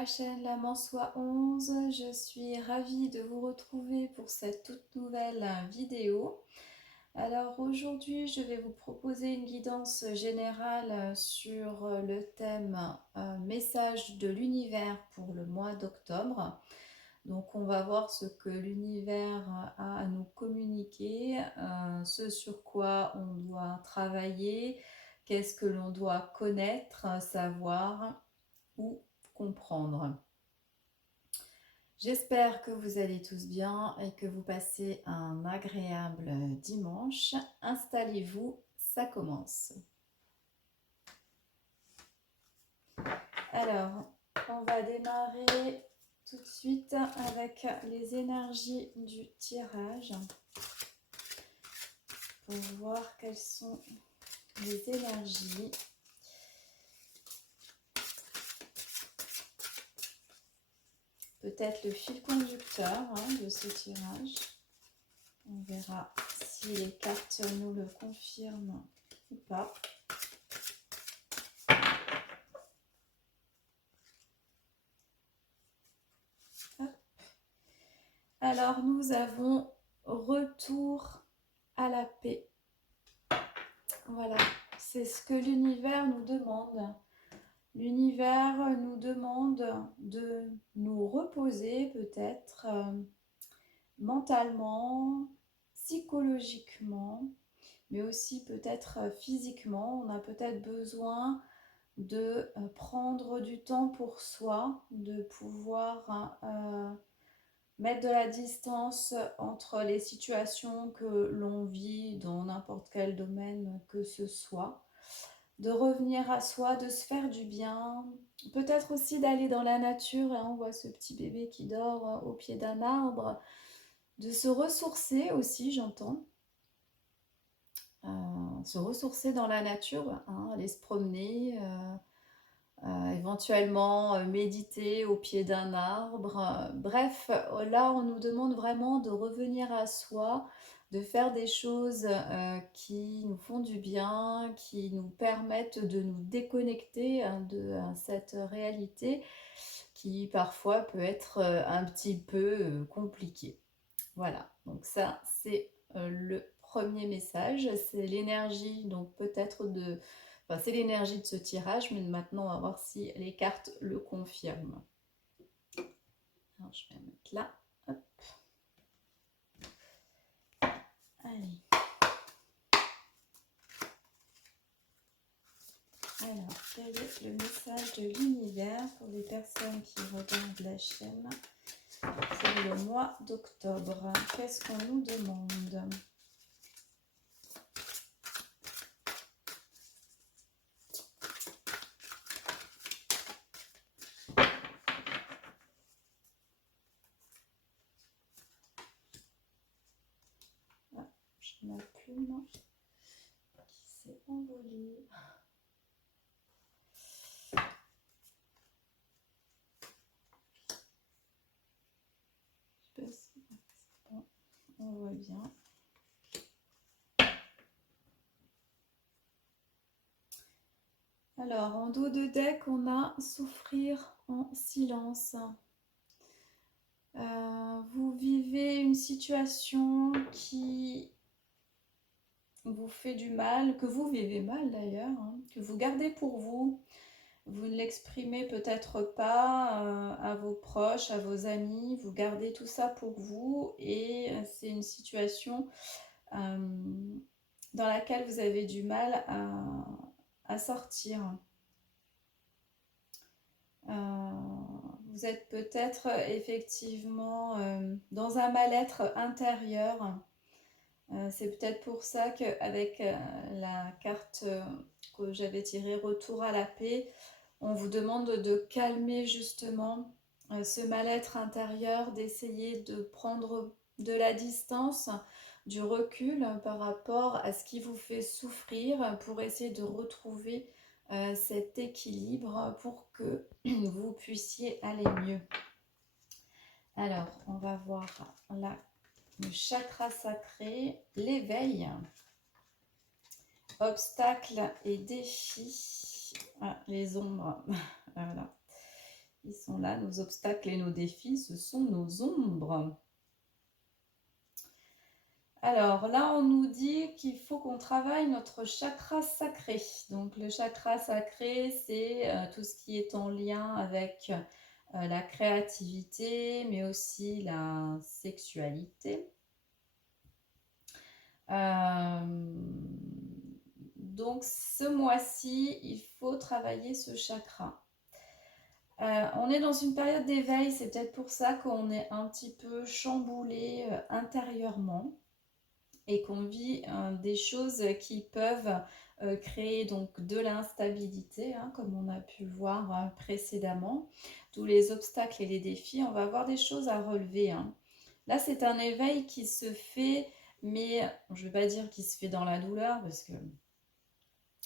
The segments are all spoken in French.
la chaîne La Mansoie 11, je suis ravie de vous retrouver pour cette toute nouvelle vidéo. Alors aujourd'hui je vais vous proposer une guidance générale sur le thème message de l'univers pour le mois d'octobre. Donc on va voir ce que l'univers a à nous communiquer, ce sur quoi on doit travailler, qu'est-ce que l'on doit connaître, savoir ou comprendre. J'espère que vous allez tous bien et que vous passez un agréable dimanche. Installez-vous, ça commence. Alors, on va démarrer tout de suite avec les énergies du tirage pour voir quelles sont les énergies. Peut-être le fil conducteur de ce tirage. On verra si les cartes nous le confirment ou pas. Hop. Alors nous avons retour à la paix. Voilà, c'est ce que l'univers nous demande. L'univers nous demande de nous reposer peut-être mentalement, psychologiquement, mais aussi peut-être physiquement. On a peut-être besoin de prendre du temps pour soi, de pouvoir mettre de la distance entre les situations que l'on vit dans n'importe quel domaine que ce soit, de revenir à soi, de se faire du bien, peut-être aussi d'aller dans la nature, on voit ce petit bébé qui dort au pied d'un arbre, de se ressourcer aussi, j'entends. Se ressourcer dans la nature, aller se promener, éventuellement méditer au pied d'un arbre. Bref, là on nous demande vraiment de revenir à soi, de faire des choses qui nous font du bien, qui nous permettent de nous déconnecter de cette réalité qui parfois peut être un petit peu compliquée. Voilà, donc ça c'est le premier message, c'est l'énergie donc peut-être de... Enfin, c'est l'énergie de ce tirage, mais maintenant on va voir si les cartes le confirment. Alors je vais mettre là, hop. Allez. Alors, quel est le message de l'univers pour les personnes qui regardent la chaîne pour le mois d'octobre? Qu'est-ce qu'on nous demande? Ah, j'ai ma plume qui s'est envolée. Je sais pas si c'est bon, on voit bien. Alors, en dos de deck, on a souffrir en silence. Vous vivez une situation qui vous fait du mal, que vous vivez mal d'ailleurs, que vous gardez pour vous. Vous ne l'exprimez peut-être pas à vos proches, à vos amis. Vous gardez tout ça pour vous et c'est une situation dans laquelle vous avez du mal à sortir. Vous êtes peut-être effectivement dans un mal-être intérieur. C'est peut-être pour ça qu'avec la carte que j'avais tirée Retour à la paix, on vous demande de calmer justement ce mal-être intérieur, d'essayer de prendre de la distance, du recul par rapport à ce qui vous fait souffrir pour essayer de retrouver cet équilibre pour que vous puissiez aller mieux. Alors, on va voir là le chakra sacré, l'éveil, obstacles et défis, les ombres, voilà. Ils sont là, nos obstacles et nos défis, ce sont nos ombres. Alors là, on nous dit qu'il faut qu'on travaille notre chakra sacré. Donc le chakra sacré, c'est tout ce qui est en lien avec la créativité, mais aussi la sexualité. Donc ce mois-ci, il faut travailler ce chakra. On est dans une période d'éveil, c'est peut-être pour ça qu'on est un petit peu chamboulé intérieurement et qu'on vit des choses qui peuvent créer donc de l'instabilité, hein, comme on a pu voir précédemment. Tous les obstacles et les défis, on va avoir des choses à relever. Hein. Là, c'est un éveil qui se fait, mais je ne vais pas dire qu'il se fait dans la douleur, parce que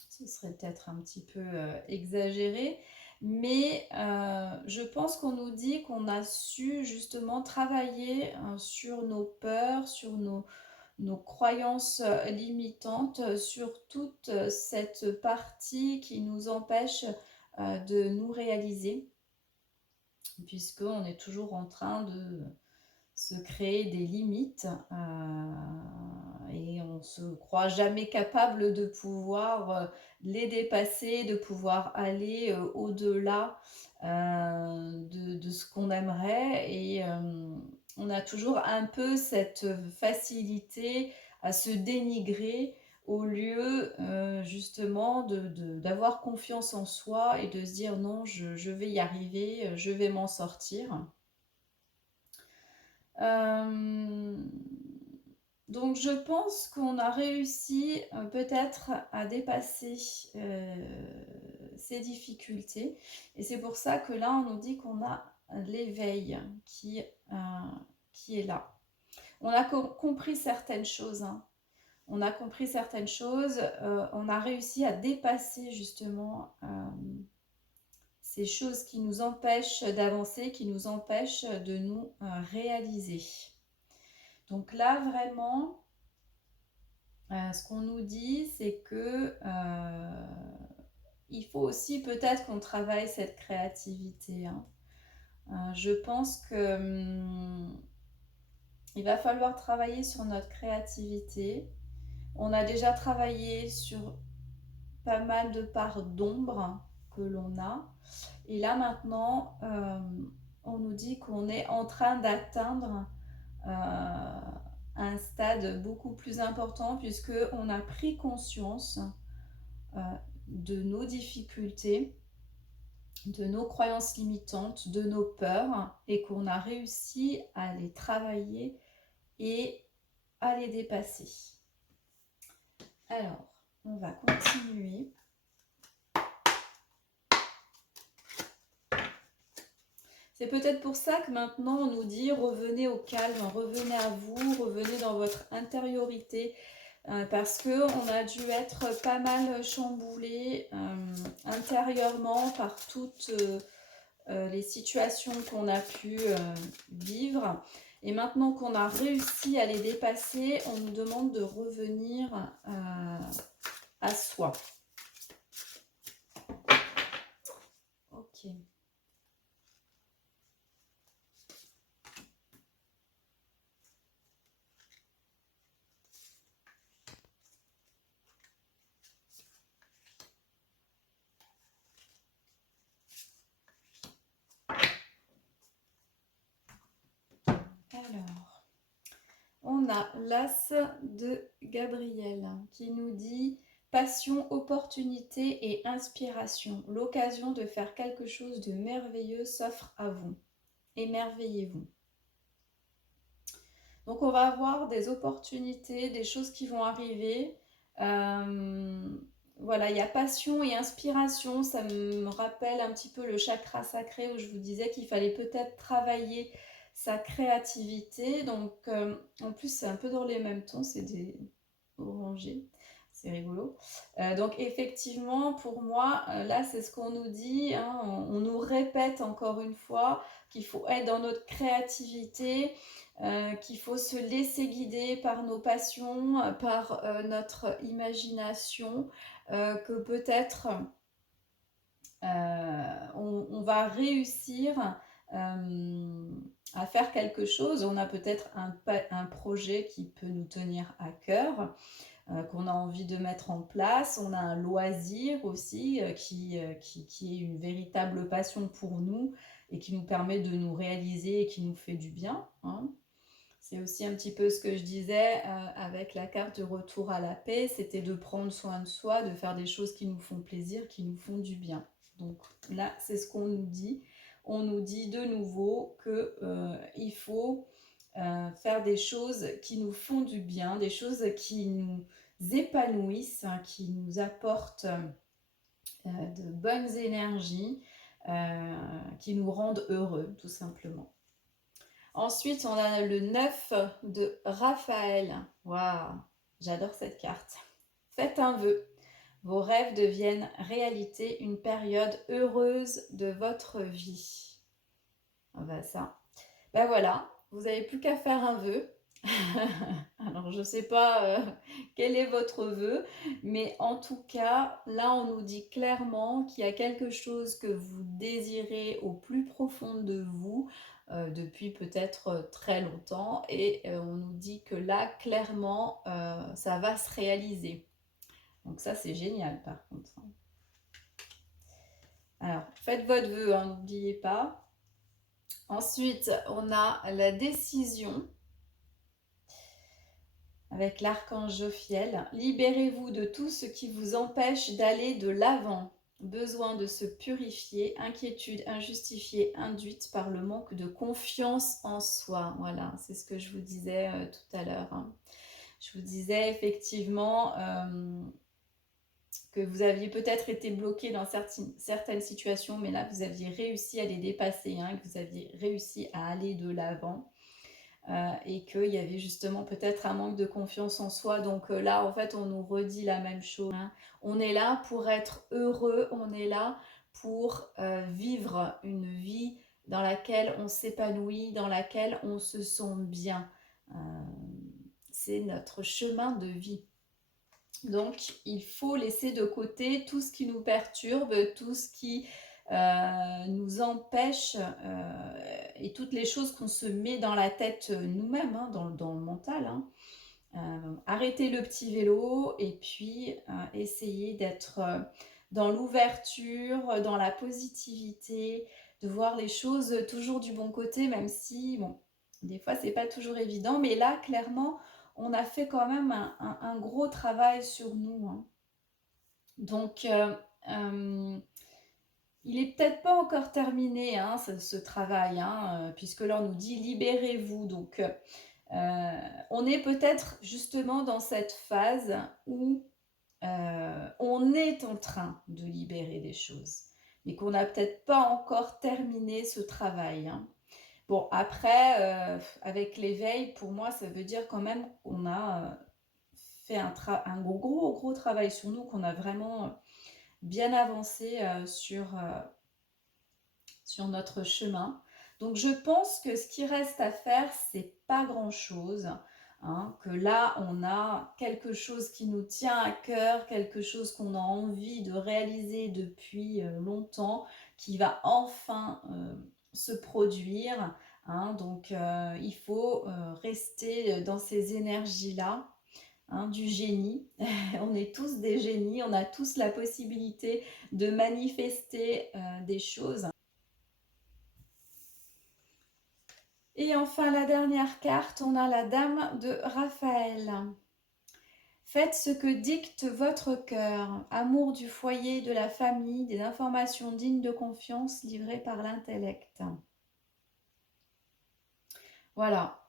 ce serait peut-être un petit peu exagéré. Mais je pense qu'on nous dit qu'on a su justement travailler sur nos peurs, sur nos croyances limitantes, sur toute cette partie qui nous empêche de nous réaliser, puisqu'on est toujours en train de se créer des limites et on se croit jamais capable de pouvoir les dépasser, de pouvoir aller au-delà de ce qu'on aimerait et on a toujours un peu cette facilité à se dénigrer au lieu justement d'avoir confiance en soi et de se dire non, je vais y arriver, je vais m'en sortir. Donc je pense qu'on a réussi peut-être à dépasser ces difficultés et c'est pour ça que là on nous dit qu'on a l'éveil qui est là. On a compris certaines choses, hein. On a compris certaines choses, on a réussi à dépasser justement ces choses qui nous empêchent d'avancer, qui nous empêchent de nous réaliser. Donc là, vraiment, ce qu'on nous dit, c'est que il faut aussi peut-être qu'on travaille cette créativité. Hein. Je pense que il va falloir travailler sur notre créativité. On a déjà travaillé sur pas mal de parts d'ombre que l'on a. Et là maintenant, on nous dit qu'on est en train d'atteindre un stade beaucoup plus important puisqu'on a pris conscience de nos difficultés, de nos croyances limitantes, de nos peurs et qu'on a réussi à les travailler et à les dépasser. Alors, on va continuer. C'est peut-être pour ça que maintenant on nous dit revenez au calme, revenez à vous, revenez dans votre intériorité parce qu'on a dû être pas mal chamboulé intérieurement par toutes les situations qu'on a pu vivre. Et maintenant qu'on a réussi à les dépasser, on nous demande de revenir à soi. Ok. Alors, on a l'As de Gabriel qui nous dit passion, opportunité et inspiration. L'occasion de faire quelque chose de merveilleux s'offre à vous. Émerveillez-vous. Donc on va avoir des opportunités, des choses qui vont arriver. Voilà, il y a passion et inspiration. Ça me rappelle un petit peu le chakra sacré où je vous disais qu'il fallait peut-être travailler sa créativité. Donc en plus c'est un peu dans les mêmes tons, c'est des orangés. C'est rigolo. Donc effectivement, pour moi, là, c'est ce qu'on nous dit. Hein, on nous répète encore une fois qu'il faut être dans notre créativité, qu'il faut se laisser guider par nos passions, par notre imagination, que peut-être on va réussir à faire quelque chose. On a peut-être un projet qui peut nous tenir à cœur, qu'on a envie de mettre en place. On a un loisir aussi qui est une véritable passion pour nous et qui nous permet de nous réaliser et qui nous fait du bien, hein. C'est aussi un petit peu ce que je disais avec la carte de retour à la paix, c'était de prendre soin de soi, de faire des choses qui nous font plaisir, qui nous font du bien. Donc là, c'est ce qu'on nous dit. On nous dit de nouveau qu'il faut faire des choses qui nous font du bien, des choses qui nous épanouissent, hein, qui nous apportent de bonnes énergies, qui nous rendent heureux, tout simplement. Ensuite, on a le 9 de Raphaël. Waouh, j'adore cette carte. Faites un vœu. Vos rêves deviennent réalité, une période heureuse de votre vie. Ah bah ça. Ben voilà, vous n'avez plus qu'à faire un vœu. Alors, je ne sais pas quel est votre vœu, mais en tout cas, là, on nous dit clairement qu'il y a quelque chose que vous désirez au plus profond de vous depuis peut-être très longtemps, et on nous dit que là, clairement, ça va se réaliser. Donc ça, c'est génial, par contre. Alors, faites votre vœu, hein, n'oubliez pas. Ensuite, on a la décision. Avec l'archange Jophiel, libérez-vous de tout ce qui vous empêche d'aller de l'avant. Besoin de se purifier, inquiétude injustifiée induite par le manque de confiance en soi. Voilà, c'est ce que je vous disais tout à l'heure, hein. Je vous disais effectivement que vous aviez peut-être été bloqué dans certaines situations, mais là, vous aviez réussi à les dépasser, hein, que vous aviez réussi à aller de l'avant. Et qu'il y avait justement peut-être un manque de confiance en soi. Donc là, en fait, on nous redit la même chose, hein. On est là pour être heureux, on est là pour vivre une vie dans laquelle on s'épanouit, dans laquelle on se sent bien. C'est notre chemin de vie. Donc, il faut laisser de côté tout ce qui nous perturbe, tout ce qui nous empêche et toutes les choses qu'on se met dans la tête nous-mêmes, hein, dans le mental, hein. Arrêter le petit vélo et puis essayer d'être dans l'ouverture, dans la positivité, de voir les choses toujours du bon côté, même si, bon, des fois, c'est pas toujours évident. Mais là, clairement, on a fait quand même un gros travail sur nous, hein. Donc, il est peut-être pas encore terminé, hein, ce travail, hein, puisque là, on nous dit libérez-vous. Donc, on est peut-être justement dans cette phase où on est en train de libérer des choses, mais qu'on n'a peut-être pas encore terminé ce travail, hein. Bon, après, avec l'éveil, pour moi, ça veut dire quand même qu'on a fait un gros travail sur nous, qu'on a vraiment bien avancé sur notre chemin. Donc, je pense que ce qui reste à faire, c'est pas grand-chose, hein, que là, on a quelque chose qui nous tient à cœur, quelque chose qu'on a envie de réaliser depuis longtemps, qui va enfin se produire, hein. Donc, il faut rester dans ces énergies-là, hein, du génie. On est tous des génies, on a tous la possibilité de manifester des choses. Et enfin, la dernière carte, on a la Dame de Raphaël. Faites ce que dicte votre cœur. Amour du foyer, de la famille, des informations dignes de confiance livrées par l'intellect. Voilà.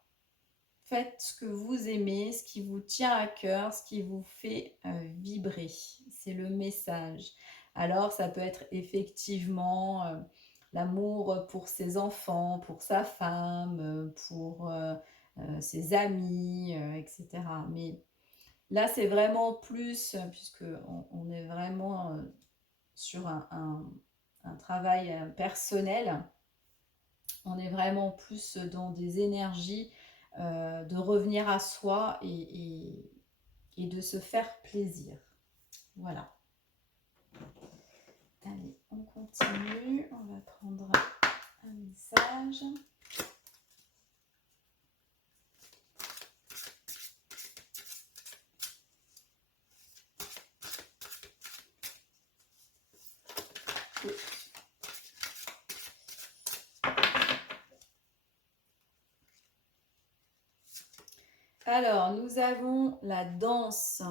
Faites ce que vous aimez, ce qui vous tient à cœur, ce qui vous fait vibrer. C'est le message. Alors, ça peut être effectivement l'amour pour ses enfants, pour sa femme, pour ses amis, etc. Mais là, c'est vraiment plus, puisque on est vraiment sur un travail personnel, on est vraiment plus dans des énergies de revenir à soi et de se faire plaisir. Voilà. Allez, on continue. On va prendre un message. Alors, nous avons la danse.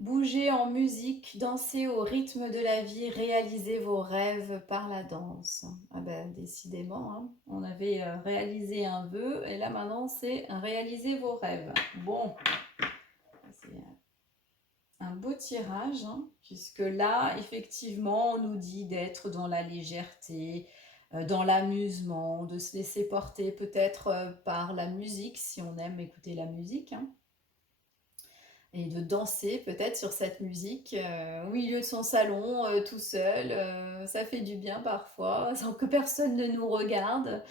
Bougez en musique, dansez au rythme de la vie, réalisez vos rêves par la danse. Ah ben, décidément, hein, on avait réalisé un vœu et là maintenant c'est réaliser vos rêves. Bon, c'est un beau tirage, hein, puisque là, effectivement, on nous dit d'être dans la légèreté, dans l'amusement, de se laisser porter peut-être par la musique, si on aime écouter la musique, hein, et de danser peut-être sur cette musique au milieu de son salon, tout seul. Ça fait du bien parfois, sans que personne ne nous regarde.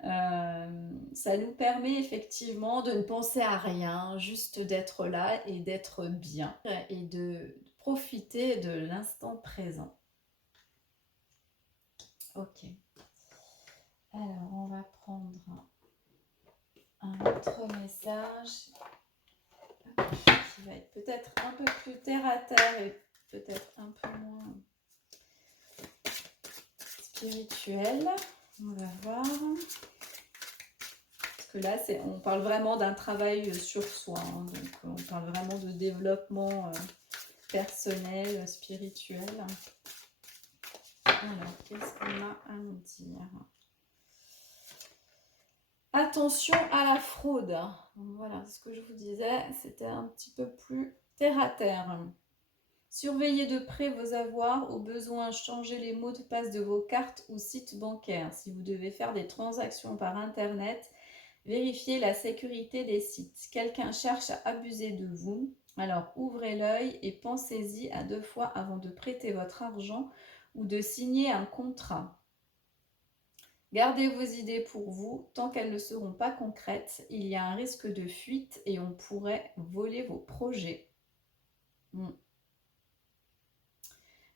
Ça nous permet effectivement de ne penser à rien, juste d'être là et d'être bien et de profiter de l'instant présent. Ok. Alors, on va prendre un autre message qui va être peut-être un peu plus terre à terre et peut-être un peu moins spirituel. On va voir. Parce que là, on parle vraiment d'un travail sur soi. Hein, donc, on parle vraiment de développement personnel, spirituel. Alors, qu'est-ce qu'on a à nous dire? Attention à la fraude. Voilà, ce que je vous disais, c'était un petit peu plus terre à terre. Surveillez de près vos avoirs, au besoin changez les mots de passe de vos cartes ou sites bancaires. Si vous devez faire des transactions par Internet, vérifiez la sécurité des sites. Quelqu'un cherche à abuser de vous, alors ouvrez l'œil et pensez-y à 2 fois avant de prêter votre argent ou de signer un contrat. Gardez vos idées pour vous, tant qu'elles ne seront pas concrètes, il y a un risque de fuite et on pourrait voler vos projets.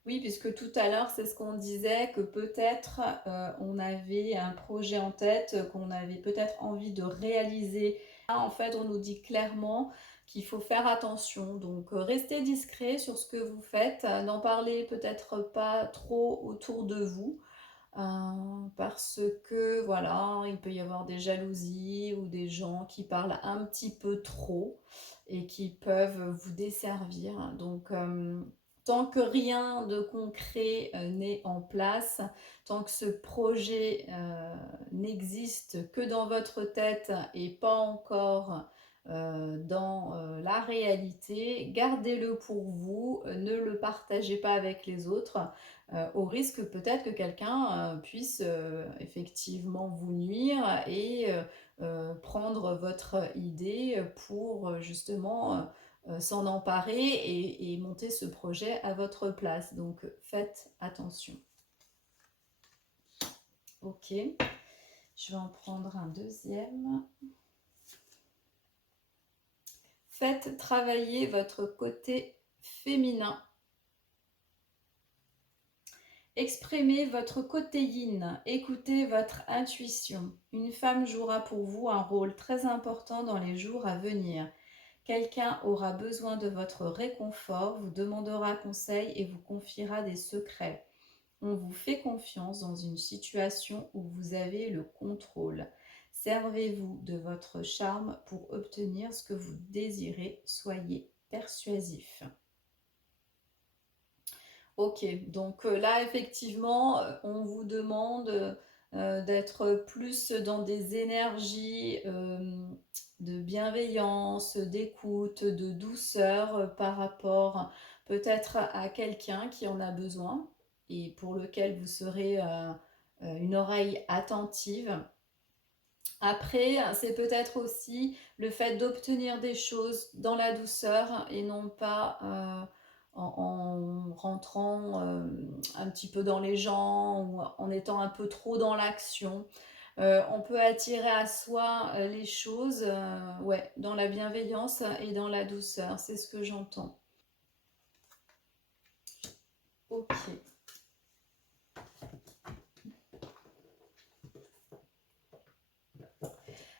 Oui, puisque tout à l'heure, c'est ce qu'on disait, que peut-être on avait un projet en tête, qu'on avait peut-être envie de réaliser. Là, en fait, on nous dit clairement qu'il faut faire attention. Donc, restez discret sur ce que vous faites. N'en parlez peut-être pas trop autour de vous. Parce que, voilà, il peut y avoir des jalousies ou des gens qui parlent un petit peu trop et qui peuvent vous desservir. Donc, tant que rien de concret n'est en place, tant que ce projet n'existe que dans votre tête et pas encore dans la réalité, gardez-le pour vous, ne le partagez pas avec les autres, au risque peut-être que quelqu'un puisse effectivement vous nuire et prendre votre idée pour justement s'en emparer et monter ce projet à votre place. Donc faites attention. Ok, je vais en prendre un deuxième. Faites travailler votre côté féminin. Exprimez votre côté yin, écoutez votre intuition. Une femme jouera pour vous un rôle très important dans les jours à venir. Quelqu'un aura besoin de votre réconfort, vous demandera conseil et vous confiera des secrets. On vous fait confiance dans une situation où vous avez le contrôle. Servez-vous de votre charme pour obtenir ce que vous désirez. Soyez persuasif. Ok, donc là, effectivement, on vous demande d'être plus dans des énergies de bienveillance, d'écoute, de douceur par rapport peut-être à quelqu'un qui en a besoin et pour lequel vous serez une oreille attentive. Après, c'est peut-être aussi le fait d'obtenir des choses dans la douceur et non pas en rentrant un petit peu dans les gens ou en étant un peu trop dans l'action. On peut attirer à soi les choses ouais, dans la bienveillance et dans la douceur, c'est ce que j'entends. Ok.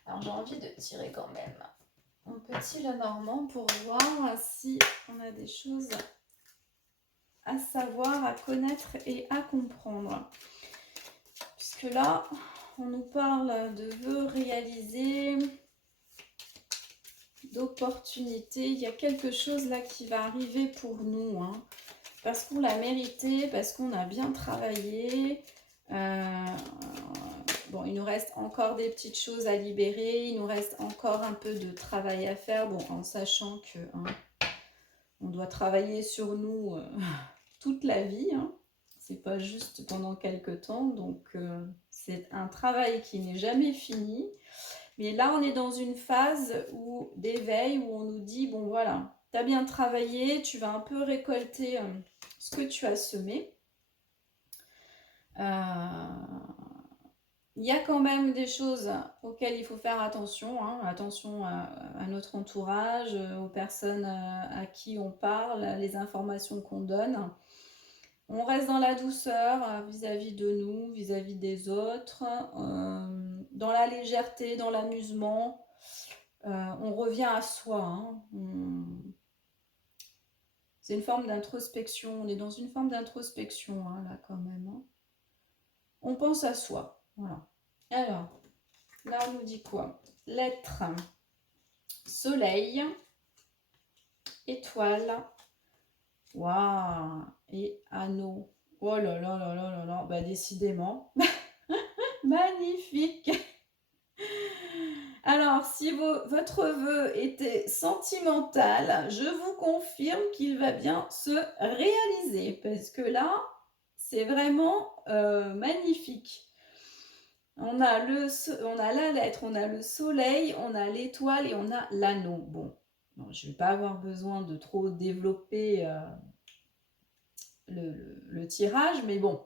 Alors j'ai envie de tirer quand même un petit Lenormand pour voir si on a des choses à savoir, à connaître et à comprendre. Puisque là, on nous parle de vœux réalisés, d'opportunités. Il y a quelque chose là qui va arriver pour nous, hein, parce qu'on l'a mérité, parce qu'on a bien travaillé. Bon, il nous reste encore des petites choses à libérer, il nous reste encore un peu de travail à faire, bon, en sachant que on doit travailler sur nous toute la vie, hein. C'est pas juste pendant quelques temps, donc c'est un travail qui n'est jamais fini. Mais là, on est dans une phase d'éveil où on nous dit, bon voilà, tu as bien travaillé, tu vas un peu récolter ce que tu as semé. Il y a quand même des choses auxquelles il faut faire attention, hein. Attention à notre entourage, aux personnes à qui on parle, les informations qu'on donne. On reste dans la douceur vis-à-vis de nous, vis-à-vis des autres, dans la légèreté, dans l'amusement. On revient à soi, hein. C'est une forme d'introspection, on est dans une forme d'introspection, hein, là quand même, hein. On pense à soi, voilà. Alors, là on nous dit quoi? Lettre, soleil, étoile, waouh, et anneau. Oh là là là là là là, bah décidément, magnifique. Alors, si votre vœu était sentimental, je vous confirme qu'il va bien se réaliser, parce que là, c'est vraiment magnifique. On a la lettre, on a le soleil, on a l'étoile et on a l'anneau. Bon, je ne vais pas avoir besoin de trop développer le tirage, mais bon.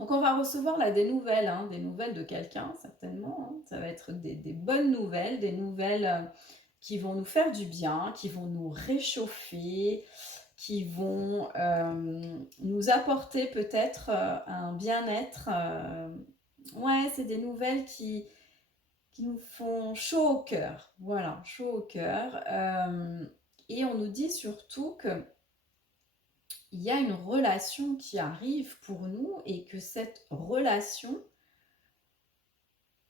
Donc on va recevoir là des nouvelles, hein, des nouvelles de quelqu'un certainement, hein. Ça va être des bonnes nouvelles, des nouvelles qui vont nous faire du bien, qui vont nous réchauffer, qui vont nous apporter peut-être un bien-être. Ouais, c'est des nouvelles qui nous font chaud au cœur. Voilà, chaud au cœur. Et on nous dit surtout que il y a une relation qui arrive pour nous et que cette relation,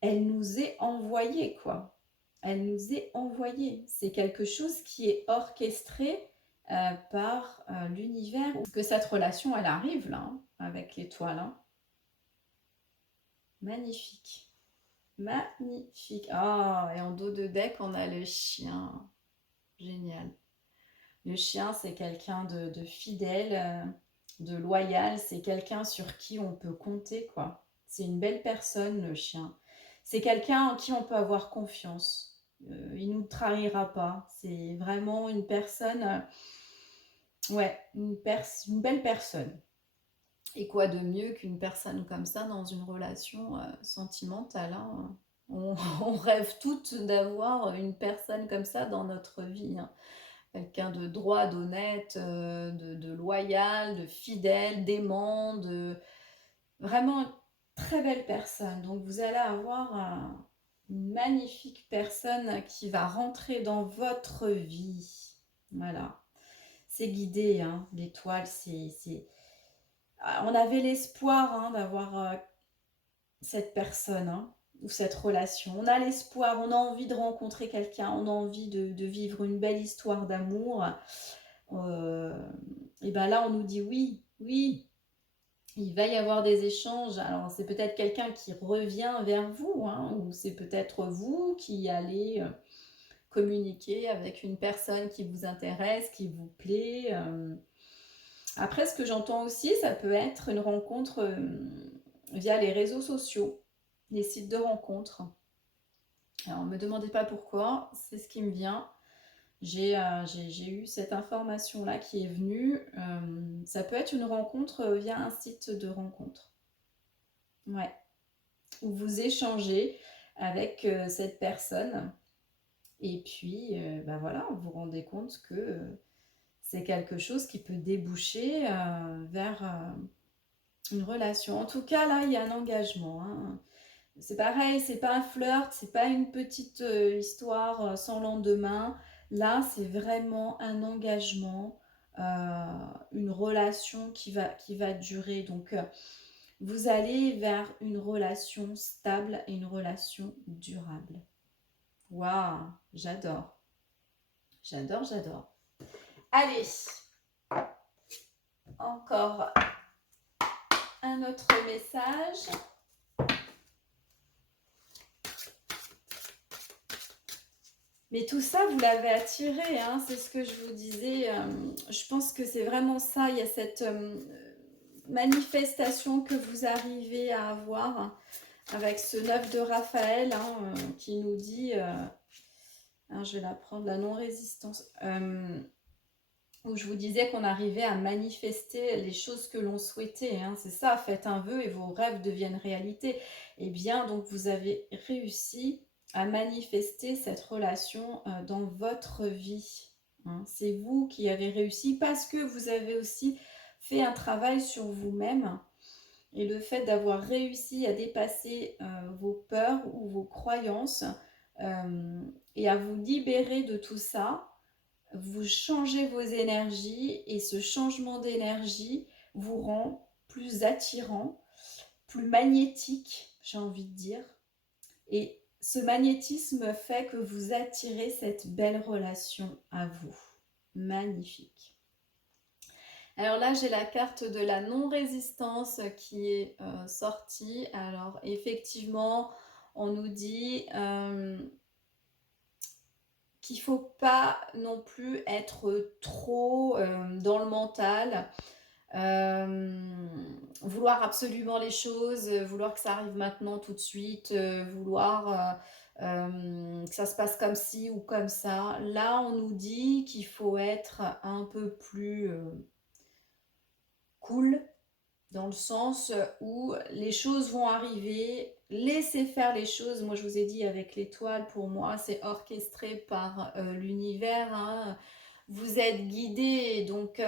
elle nous est envoyée, quoi. Elle nous est envoyée. C'est quelque chose qui est orchestré par l'univers. Que cette relation, elle arrive là, hein, avec l'étoile. Hein. Magnifique. Magnifique. Ah, et en dos de deck, on a le chien. Génial. Le chien, c'est quelqu'un de fidèle, de loyal. C'est quelqu'un sur qui on peut compter, quoi. C'est une belle personne, le chien. C'est quelqu'un en qui on peut avoir confiance. Il ne nous trahira pas. C'est vraiment une personne, ouais, une belle personne. Et quoi de mieux qu'une personne comme ça dans une relation sentimentale, hein. On rêve toutes d'avoir une personne comme ça dans notre vie, hein. Quelqu'un de droit, d'honnête, de loyal, de fidèle, d'aimant, vraiment une très belle personne. Donc vous allez avoir une magnifique personne qui va rentrer dans votre vie. Voilà. C'est guidé, hein. L'étoile, on avait l'espoir, hein, d'avoir cette personne, hein, ou cette relation. On a l'espoir, on a envie de rencontrer quelqu'un, on a envie de vivre une belle histoire d'amour. Et bien là, on nous dit oui, oui, il va y avoir des échanges. Alors, c'est peut-être quelqu'un qui revient vers vous, hein, ou c'est peut-être vous qui allez communiquer avec une personne qui vous intéresse, qui vous plaît. Après, ce que j'entends aussi, ça peut être une rencontre via les réseaux sociaux, les sites de rencontres. Alors, ne me demandez pas pourquoi, c'est ce qui me vient. J'ai eu cette information-là qui est venue. Ça peut être une rencontre via un site de rencontre. Ouais. Où vous échangez avec cette personne. Et puis, ben voilà, vous vous rendez compte que c'est quelque chose qui peut déboucher vers une relation. En tout cas, là, il y a un engagement, hein. C'est pareil, c'est pas un flirt, c'est pas une petite histoire sans lendemain. Là, c'est vraiment un engagement, une relation qui va durer. Donc, vous allez vers une relation stable et une relation durable. Waouh, j'adore. J'adore, j'adore. Allez, encore un autre message. Mais tout ça, vous l'avez attiré, hein, c'est ce que je vous disais. Je pense que c'est vraiment ça. Il y a cette manifestation que vous arrivez à avoir avec ce 9 de Raphaël qui nous dit, je vais la prendre, la non-résistance, où je vous disais qu'on arrivait à manifester les choses que l'on souhaitait. Hein, c'est ça, faites un vœu et vos rêves deviennent réalité. Eh bien, donc vous avez réussi à manifester cette relation dans votre vie. Hein. C'est vous qui avez réussi parce que vous avez aussi fait un travail sur vous-même. Et le fait d'avoir réussi à dépasser vos peurs ou vos croyances et à vous libérer de tout ça, vous changez vos énergies et ce changement d'énergie vous rend plus attirant, plus magnétique, j'ai envie de dire. Et ce magnétisme fait que vous attirez cette belle relation à vous. Magnifique. Alors là, j'ai la carte de la non-résistance qui est sortie. Alors effectivement, on nous dit qu'il ne faut pas non plus être trop dans le mental. Vouloir absolument les choses, vouloir que ça arrive maintenant tout de suite, vouloir que ça se passe comme ci ou comme ça. Là, on nous dit qu'il faut être un peu plus cool, dans le sens où les choses vont arriver, laissez faire les choses. Moi, je vous ai dit avec l'étoile, pour moi, c'est orchestré par l'univers. Hein. Vous êtes guidé, donc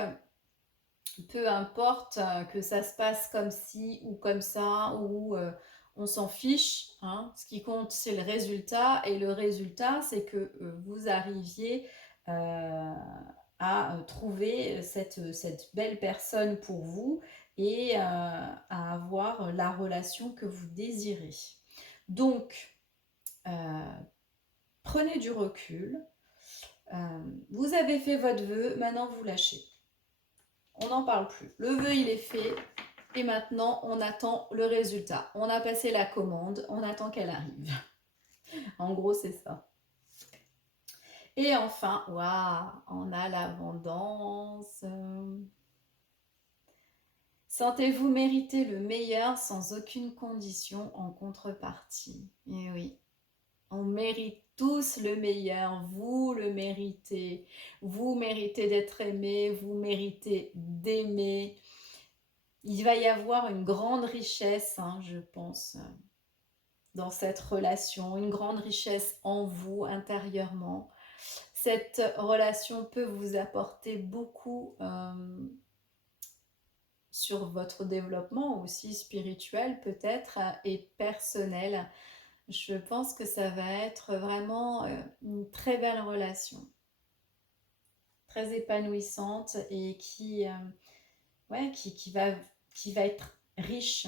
peu importe que ça se passe comme ci ou comme ça, ou on s'en fiche. Hein. Ce qui compte, c'est le résultat. Et le résultat, c'est que vous arriviez à trouver cette belle personne pour vous et à avoir la relation que vous désirez. Donc, prenez du recul. Vous avez fait votre vœu, maintenant vous lâchez. On n'en parle plus. Le vœu, il est fait. Et maintenant, on attend le résultat. On a passé la commande, on attend qu'elle arrive. En gros, c'est ça. Et enfin, waouh, on a l'abondance. Sentez-vous mériter le meilleur sans aucune condition en contrepartie. Et oui, on mérite tous le meilleur. Vous le méritez. Vous méritez d'être aimé. Vous méritez d'aimer. Il va y avoir une grande richesse, hein, je pense, dans cette relation. Une grande richesse en vous, intérieurement. Cette relation peut vous apporter beaucoup sur votre développement aussi spirituel peut-être et personnel. Je pense que ça va être vraiment une très belle relation, très épanouissante et qui va être riche.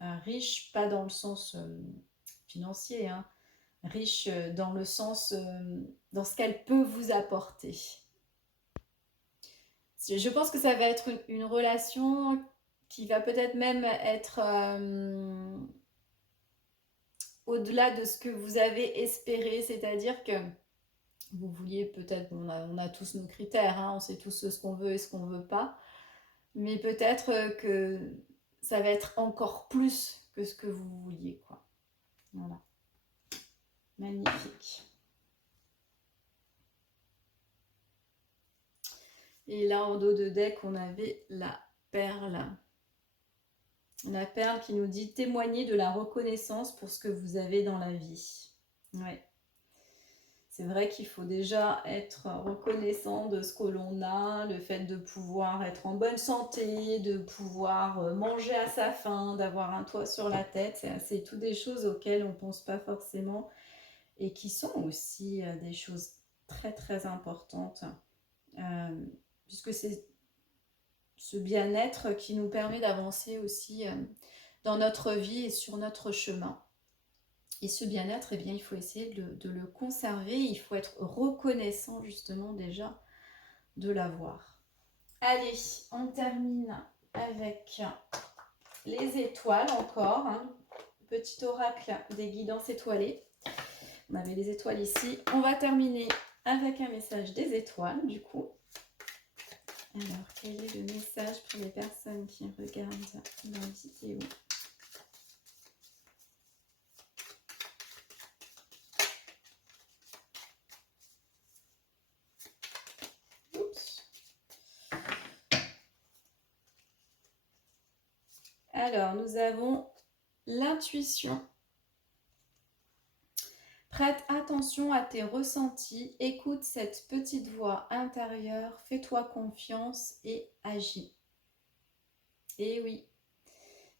Riche, pas dans le sens financier, hein, riche dans le sens, dans ce qu'elle peut vous apporter. Je pense que ça va être une relation qui va peut-être même être au-delà de ce que vous avez espéré, c'est-à-dire que vous vouliez peut-être, on a tous nos critères, hein, on sait tous ce qu'on veut et ce qu'on ne veut pas, mais peut-être que ça va être encore plus que ce que vous vouliez, quoi. Voilà. Magnifique. Et là, en dos de deck, on avait la perle. La perle qui nous dit témoigner de la reconnaissance pour ce que vous avez dans la vie. Ouais. c'est vrai qu'il faut déjà être reconnaissant de ce que l'on a, le fait de pouvoir être en bonne santé, de pouvoir manger à sa faim, d'avoir un toit sur la tête. C'est toutes des choses auxquelles on ne pense pas forcément et qui sont aussi des choses très très importantes, puisque c'est ce bien-être qui nous permet d'avancer aussi dans notre vie et sur notre chemin. Et ce bien-être, eh bien, il faut essayer de le conserver, il faut être reconnaissant justement déjà de l'avoir. Allez, on termine avec les étoiles encore, hein. Petit oracle des guidances étoilées. On avait les étoiles ici. On va terminer avec un message des étoiles du coup. Alors, quel est le message pour les personnes qui regardent la vidéo ? Alors, nous avons l'intuition. Prête attention à tes ressentis, écoute cette petite voix intérieure, fais-toi confiance et agis. Et oui,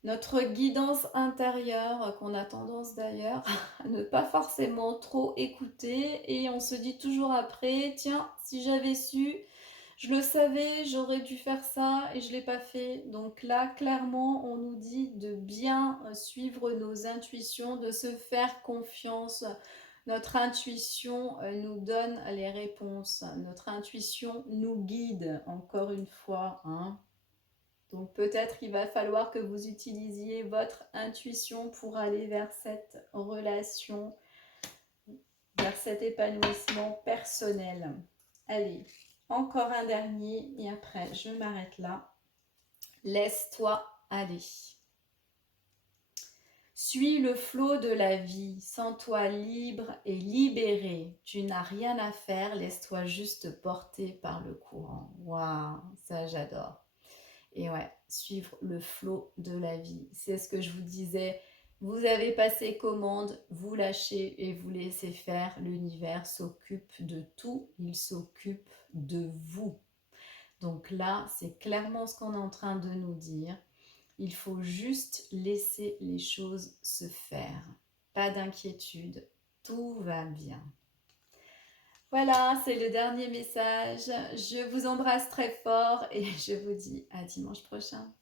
notre guidance intérieure, qu'on a tendance d'ailleurs à ne pas forcément trop écouter, et on se dit toujours après, tiens, si j'avais su, je le savais, j'aurais dû faire ça et je ne l'ai pas fait. Donc là, clairement, on nous dit de bien suivre nos intuitions, de se faire confiance. Notre intuition nous donne les réponses. Notre intuition nous guide, encore une fois, hein. Donc peut-être qu'il va falloir que vous utilisiez votre intuition pour aller vers cette relation, vers cet épanouissement personnel. Allez, encore un dernier et après je m'arrête là. Laisse-toi aller. Suis le flot de la vie, sens-toi libre et libéré. Tu n'as rien à faire, laisse-toi juste porter par le courant. Waouh, ça j'adore. Et ouais, suivre le flot de la vie. C'est ce que je vous disais. Vous avez passé commande, vous lâchez et vous laissez faire. L'univers s'occupe de tout, il s'occupe de vous. Donc là, c'est clairement ce qu'on est en train de nous dire. Il faut juste laisser les choses se faire. Pas d'inquiétude, tout va bien. Voilà, c'est le dernier message. Je vous embrasse très fort et je vous dis à dimanche prochain.